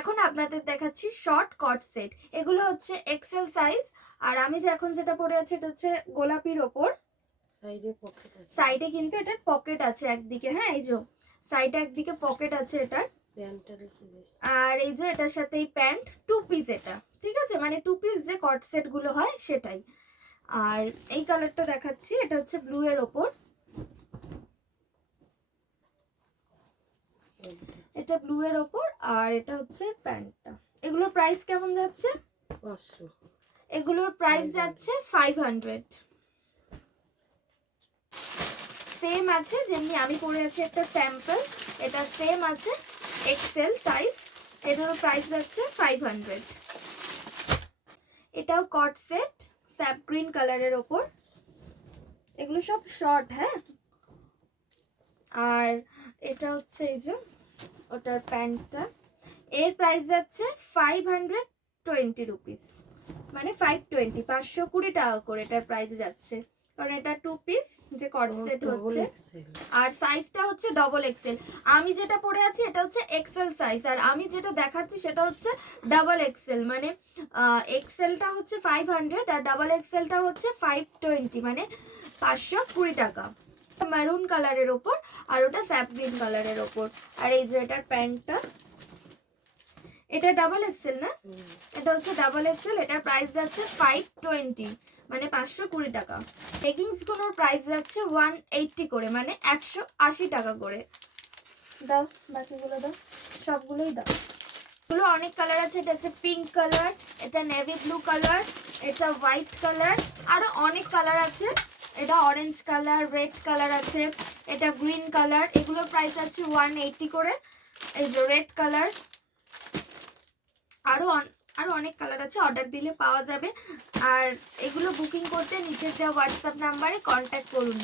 এখন আপনাদের দেখাচ্ছি শর্ট কট সেট। এগুলো হচ্ছে এক্সেল সাইজ। আর আমি যে এখন যেটা পরে আছি এটা হচ্ছে গোলাপির ওপর, সাইডে কিন্তু এটার পকেট আছে একদিকে। হ্যাঁ, এই যে সাইডে একদিকে পকেট আছে এটার। আর এই যে এটার সাথে এই প্যান্ট, টু পিস এটা, ঠিক আছে, মানে টু পিস যে কট সেট গুলো হয় সেটাই। আর এই কালারটা দেখাচ্ছি, এটা হচ্ছে ব্লু এর ওপর, এটা ব্লু এর ওপর, আর এটা হচ্ছে প্যান্টটা। এগুলোর প্রাইস কেমন যাচ্ছে? 500। এগুলোর প্রাইস যাচ্ছে 500। সেম আছে, যেমনি আমি পরে আছি একটা স্যাম্পল, এটা সেম আছে এক্সেল সাইজ। এটার প্রাইস যাচ্ছে 500। এটাও কট সেট, স্যাপ গ্রিন কালারের ওপর। এগুলো সব শর্ট। হ্যাঁ, আর এটা হচ্ছে এই যে ওটার প্যান্টটা। এর প্রাইস যাচ্ছে 520 রুপিস, মানে 520, 520 টাকা করে এটার প্রাইস যাচ্ছে। কারণ এটা টু পিস যে কট সেট হচ্ছে, আর সাইজটা হচ্ছে ডবল এক্সেল। আমি যেটা পরে আছি এটা হচ্ছে এক্সেল সাইজ, আর আমি যেটা দেখাচ্ছি সেটা হচ্ছে ডাবল এক্সেল। মানে এক্সেলটা হচ্ছে 500 আর ডাবল এক্সেলটা হচ্ছে 520, মানে 520 টাকা। মেরুন কালারের ওপর, আর ওটা স্যাপ গ্রিন কালারের ওপর। আর এই যে এটার প্যান্টটা, এটা ডাবল এক্সেল না, এটা হচ্ছে ডাবল এক্সেল। এটার প্রাইস যাচ্ছে 520, মানে 520 টাকা। লেগিংস গুলোর প্রাইস যাচ্ছে 180 করে, মানে 180 টাকা করে। দাও বাকিগুলো, দাও সবগুলোই দাও। এগুলো অনেক কালার আছে। এটা হচ্ছে পিঙ্ক কালার, এটা নেভি ব্লু কালার, এটা হোয়াইট কালার, আরো অনেক কালার আছে। এটা অরেঞ্জ কালার, রেড কালার আছে, এটা গ্রিন কালার। এগুলোর প্রাইস আছে 180 করে। এই যে রেড কালার, আরো অনেক কালার আছে, অর্ডার দিলে পাওয়া যাবে। আর এগুলো বুকিং করতে নিচে দেওয়া হোয়াটসঅ্যাপ নাম্বারে কন্ট্যাক্ট করুন।